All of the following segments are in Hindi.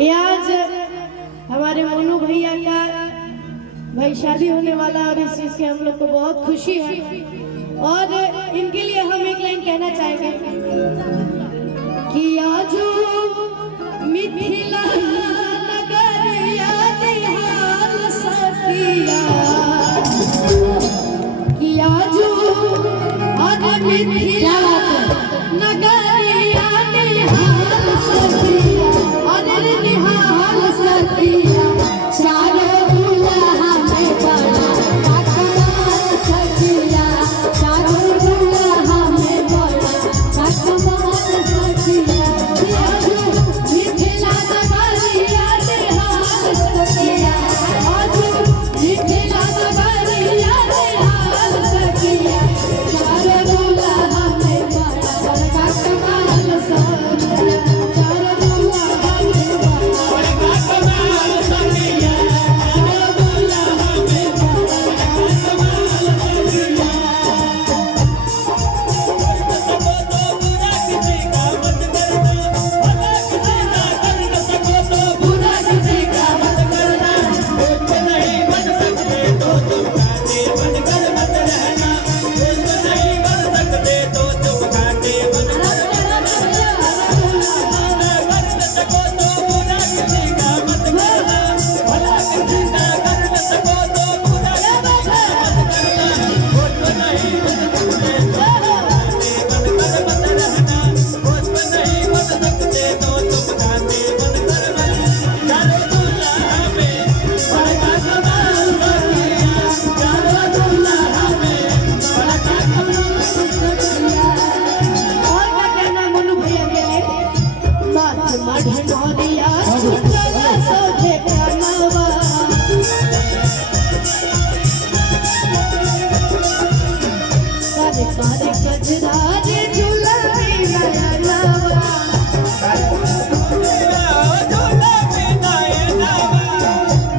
कि आज हमारे मोनू भैया का भाई शादी होने वाला और इस चीज की हम लोग को बहुत खुशी है और इनके लिए हम एक लाइन कहना चाहेंगे कि आज मिथिला नगरिया निहाल सतिया कि आज मिथिला नगरिया निहाल सतिया अरे निहाल सतिया चारों दुल्हा में बड़ा कमाल सतिया चारों दुल्हा में बड़ा कमाल सतिया मिथिला नगरिया निहाल सतिया आज मिथिला नगरिया निहाल सतिया चारों दुल्हा में बड़ा कमाल सतिया चारों दुल्हा में बड़ा कमाल सतिया चारों दुल्हा में बुरा किसी का मत करना नहीं बन सकते तो तुम घाटे बनकर मत रहना नहीं बन सकते तो तुम घाटे बनकर सको तो बुरा किसी का मत करना भला किसी का कर न सको तो बुरा किसी का मत करना नहीं बन सकते तो तुम घाटे बनकर मत रहना नहीं बन सकते तो तुम घाटे बनकर मत चारों दुल्हा में बड़ा कमाल सतिया चारों दुल्हा में बड़ा कमाल सतिया। और क्या कहना मोनू भैया के लिए माथ मढ़नौरिया सुंदर सोझे कनवा करे करे गजरा रे झूलनी नयनवा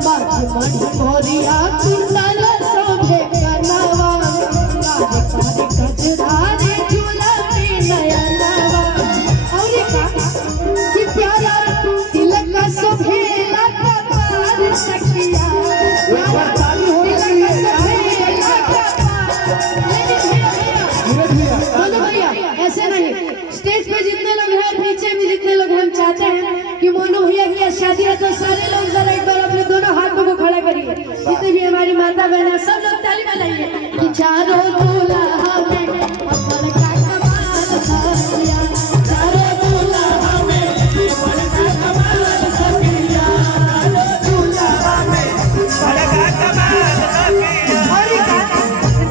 माथ मढ़नौरिया सुंदर सोझे कनवा करे करे गजरा रे झूलनी नयनवा और का कि प्यारा तिलक का शोभेला कपार सखिया प्यारा तिलक का शोभेला कपार भैया ऐसे नहीं स्टेज पे जितने लोग हैं पीछे भी जितने लोग हम चाहते हैं कि मोनू भैया की शादी है तो सारे लोग जरा एक बार अपने दोनों हाथों को खड़ा करिए जितने भी हमारी माता बहन है सब लोग ताली बजाइए कि चारों दुल्हा में बड़ा कमाल सतिया चारों दुल्हा में बड़ा कमाल सतिया चारों दुल्हा में बड़ा कमाल सतिया और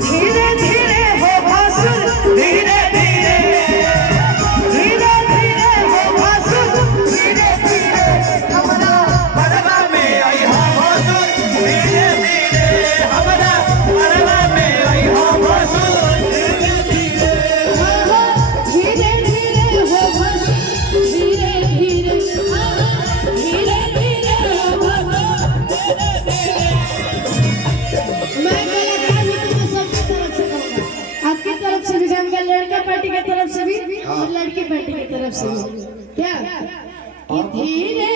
धीरे धीरे हो भासुर धीरे धीरे धीरे धीरे हो भासुर धीरे धीरे हमारा बड़वा में आई हो भासुर धीरे धीरे हमारा बड़वा में आई हो भासुर धीरे धीरे धीरे धीरे हो भासुर धीरे धीरे धीरे धीरे हो भासुर धीरे धीरे। मैं कलाकार हूँ तो सबकी तरफ से कहूँगा आपकी तरफ से भी कहूँगा लड़का पार्टी की तरफ से भी और लड़की पार्टी की तरफ से भी क्या कि धीरे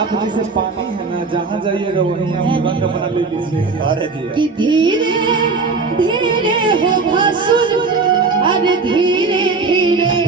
आप जैसे पानी है ना जहाँ जाइएगा वहीं आप रंग बना ले लीजिए कि धीरे धीरे हो भासुर अरे धीरे धीरे